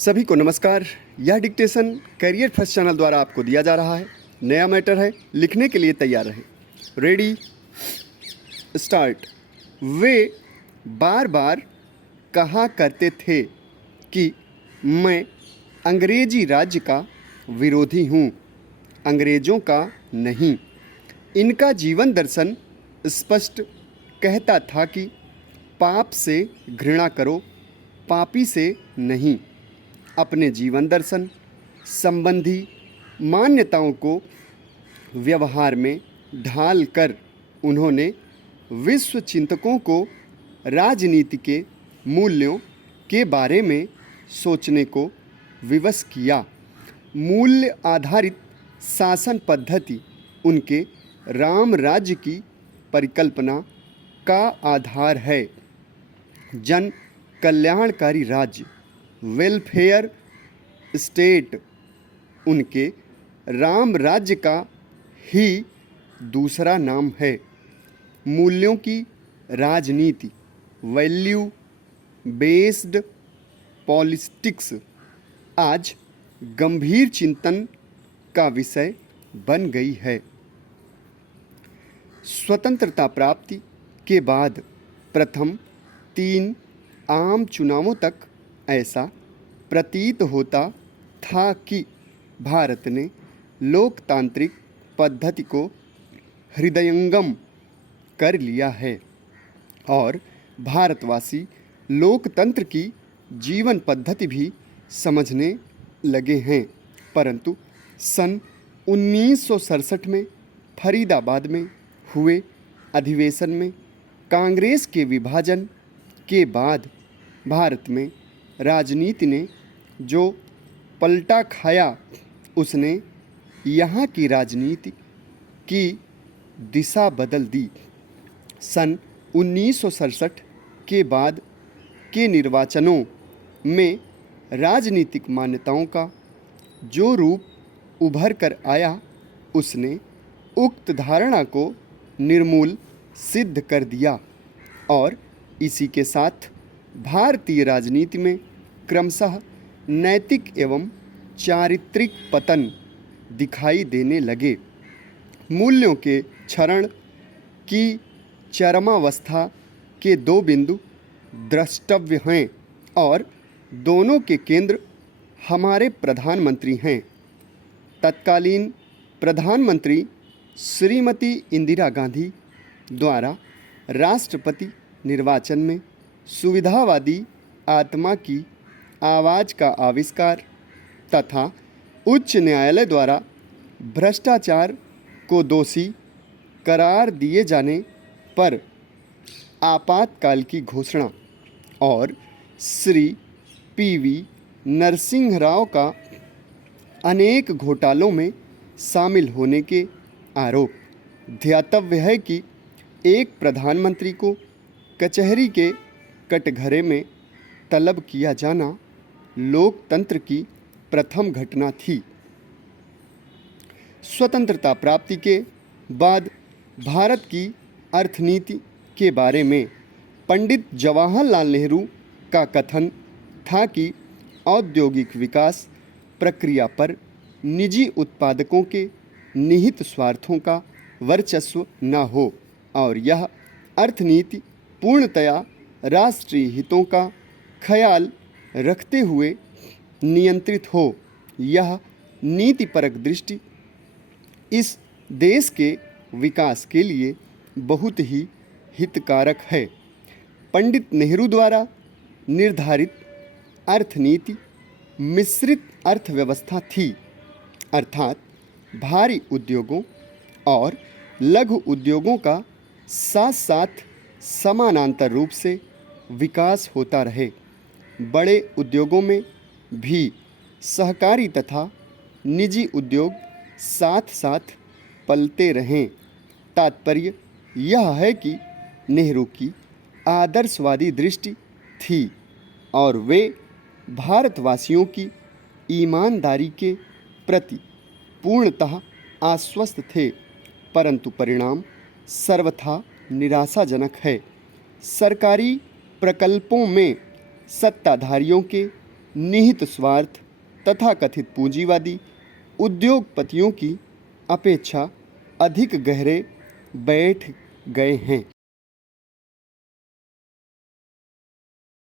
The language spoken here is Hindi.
सभी को नमस्कार। यह डिक्टेशन करियर फर्स्ट चैनल द्वारा आपको दिया जा रहा है। नया मैटर है, लिखने के लिए तैयार रहें। Ready start. वे बार बार कहा करते थे कि मैं अंग्रेजी राज्य का विरोधी हूँ, अंग्रेज़ों का नहीं। इनका जीवन दर्शन स्पष्ट कहता था कि पाप से घृणा करो, पापी से नहीं। अपने जीवन दर्शन संबंधी मान्यताओं को व्यवहार में ढाल कर उन्होंने विश्व चिंतकों को राजनीति के मूल्यों के बारे में सोचने को विवश किया। मूल्य आधारित शासन पद्धति उनके राम राज्य की परिकल्पना का आधार है। जन कल्याणकारी राज्य, वेलफेयर स्टेट, उनके राम राज्य का ही दूसरा नाम है। मूल्यों की राजनीति, वैल्यू बेस्ड पॉलिटिक्स, आज गंभीर चिंतन का विषय बन गई है। स्वतंत्रता प्राप्ति के बाद प्रथम 3 आम चुनावों तक ऐसा प्रतीत होता था कि भारत ने लोकतांत्रिक पद्धति को हृदयंगम कर लिया है और भारतवासी लोकतंत्र की जीवन पद्धति भी समझने लगे हैं। परंतु सन 1967 में फरीदाबाद में हुए अधिवेशन में कांग्रेस के विभाजन के बाद भारत में राजनीति ने जो पलटा खाया, उसने यहाँ की राजनीति की दिशा बदल दी। सन 1967 के बाद के निर्वाचनों में राजनीतिक मान्यताओं का जो रूप उभर कर आया, उसने उक्त धारणा को निर्मूल सिद्ध कर दिया और इसी के साथ भारतीय राजनीति में क्रमशः नैतिक एवं चारित्रिक पतन दिखाई देने लगे। मूल्यों के क्षरण की चरमावस्था के 2 बिंदु द्रष्टव्य हैं और दोनों के केंद्र हमारे प्रधानमंत्री हैं। तत्कालीन प्रधानमंत्री श्रीमती इंदिरा गांधी द्वारा राष्ट्रपति निर्वाचन में सुविधावादी आत्मा की आवाज़ का आविष्कार तथा उच्च न्यायालय द्वारा भ्रष्टाचार को दोषी करार दिए जाने पर आपातकाल की घोषणा और श्री पीवी नरसिंह राव का अनेक घोटालों में शामिल होने के आरोप। ध्यातव्य है कि एक प्रधानमंत्री को कचहरी के कटघरे में तलब किया जाना लोकतंत्र की प्रथम घटना थी। स्वतंत्रता प्राप्ति के बाद भारत की अर्थनीति के बारे में पंडित जवाहरलाल नेहरू का कथन था कि औद्योगिक विकास प्रक्रिया पर निजी उत्पादकों के निहित स्वार्थों का वर्चस्व न हो और यह अर्थनीति पूर्णतया राष्ट्रीय हितों का ख्याल रखते हुए नियंत्रित हो। यह नीतिपरक दृष्टि इस देश के विकास के लिए बहुत ही हितकारक है। पंडित नेहरू द्वारा निर्धारित अर्थनीति मिश्रित अर्थव्यवस्था थी, अर्थात भारी उद्योगों और लघु उद्योगों का साथ साथ समानांतर रूप से विकास होता रहे। बड़े उद्योगों में भी सहकारी तथा निजी उद्योग साथ साथ पलते रहें। तात्पर्य यह है कि नेहरू की आदर्शवादी दृष्टि थी और वे भारतवासियों की ईमानदारी के प्रति पूर्णतः आश्वस्त थे, परंतु परिणाम सर्वथा निराशाजनक है। सरकारी प्रकल्पों में सत्ताधारियों के निहित स्वार्थ तथा कथित पूंजीवादी उद्योगपतियों की अपेक्षा अधिक गहरे बैठ गए हैं।